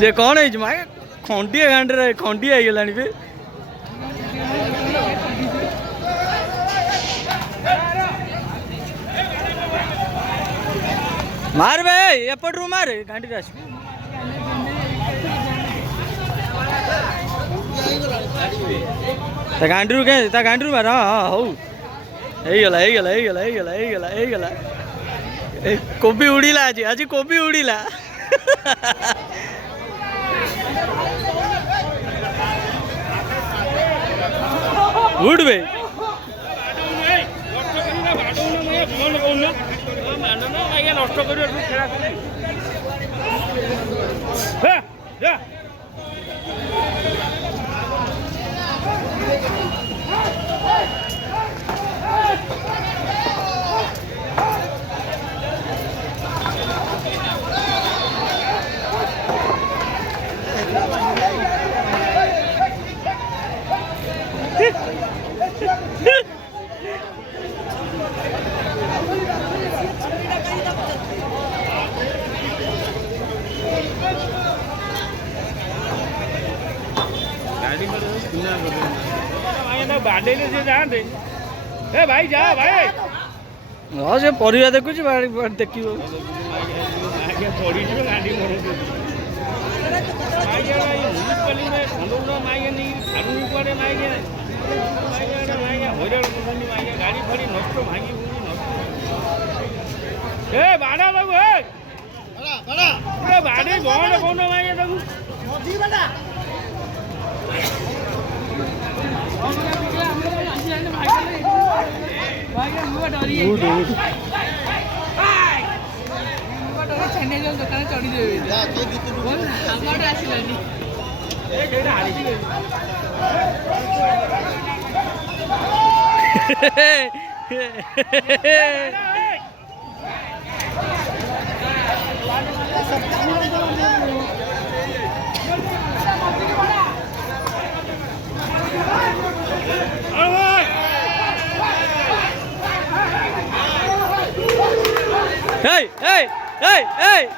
ଯେ କ'ଣ ହେଇଛି ମା ଖଣ୍ଡିଏ ଗାଣ୍ଡିରେ ଖଣ୍ଡିଏ ହେଇଗଲାଣି ବି ମାର ବେ ଏପଟରୁ ମାର ଗାଣ୍ଡିରେ ଆସିବୁ ତା ଗାଣ୍ଡିରୁ ମାର ହଁ ହଁ ହଉ ହେଇଗଲା ହେଇଗଲା ହେଇଗଲା ହେଇଗଲା ହେଇଗଲା ହେଇଗଲା କୋବି ଉଡ଼ିଲା ଆଜି କୋବି ଉଡ଼ିଲା ଉଡ଼ ବେ ନଷ୍ଟ କରିବା ବାଡ଼େଇଲେ ସେ ଯାଆନ୍ତେ ଏ ଭାଇ ଯା ଭାଇ ହଁ ସେ ପରିବା ଦେଖୁଛି ଦେଖିବ ପଡ଼ିଯିବ ଗାଡ଼ି ମୋର କୁଆଡ଼େ ହଇରାଣ କରୁଛନ୍ତି ଗାଡ଼ି ଫାଡ଼ି ନଷ୍ଟ ଭାଙ୍ଗି ନଷ୍ଟ ଏ ବାଡ଼ା ବାବୁ ବାଡ଼ି ବନ୍ଦ କରୁନ ମାଇଆ ତାକୁ ଦୋକାନ ଚଢିଦେବେ ଆସିଲାନି Hey, hey, hey, hey!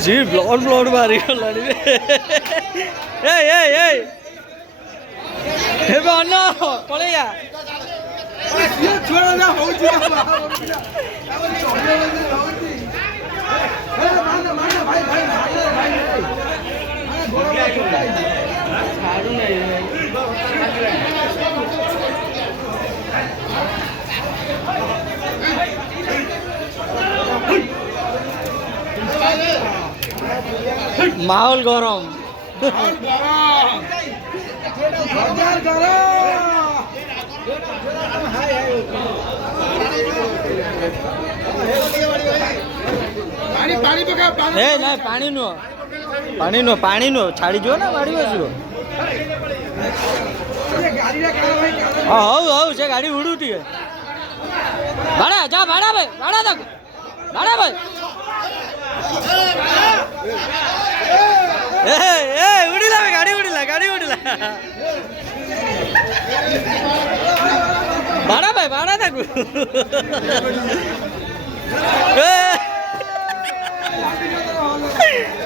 जी ब्लड मारी गलानी अन्न पलैया माहौल गरम ना पानी नुह छाड़ी जो ना गाड़ी बस हौ हौ से गाड़ी उड़ू टे भाड़ा जा भाड़ा भाई भाड़ा तक भाड़ा भाई उड़ीला गाड़ी उड़ीला भाड़ा भाई भाड़ा तक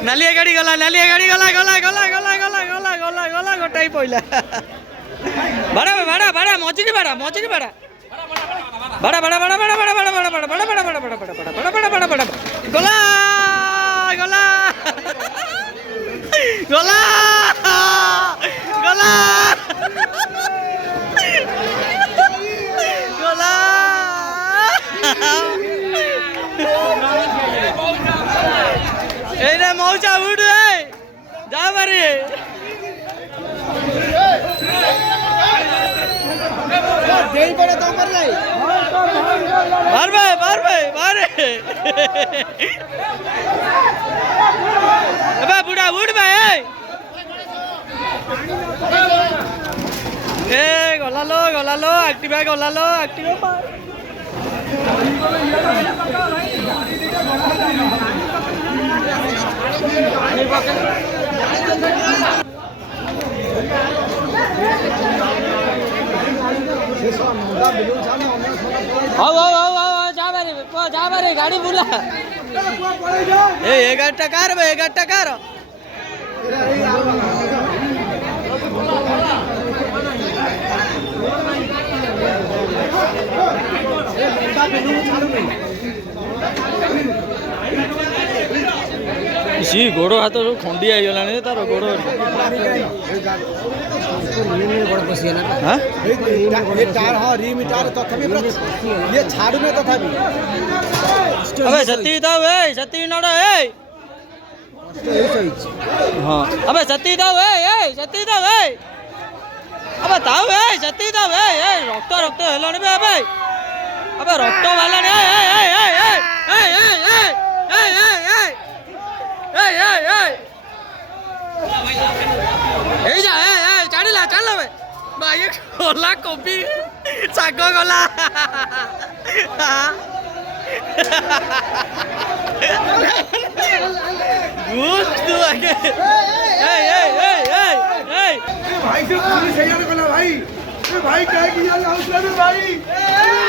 नालिया गाड़ी गला गोटाई पइला भाड़ा भाड़ा भाड़ा मजी की भाड़ा भाड़ा भाड़ा भाड़ा भाड़ा भाड़ा भाड़ा भाड़ा भाड़ा भाड़ा भाड़ा भाड़ा भाड़ा भाड़ा भाड़ा भाड़ा भाड़ा गला गला गला गला गला এইটা মৌচা উঠে যা পারি দেই পড়ে তো পার যাই মারবে মারবে মারে এবার বুড়া উঠবে গলালো গলালো অ্যাক্টিভা গলালো অ্যাক্টিভা যাবারে গাড়ি বুলা এই 11 টাকার 11 টাকার सी गोड़ हाथ सब खंडी आई गला तार गोड़ अबे सती दाव सती नड़ हाँ अबे सती दाव सती दाव अबे दाव सती दाव रक्त रक्त हेलानी बे अबे अबे रक्त बालानी ଚାଡ଼ିଲା ଚାଲ ଭାଇ ଗଲା କୋବି ଶାଗ ଗଲା ତୁ ଆଗେ भाई से पुलिस है यार गला भाई भाई क्या किया भाई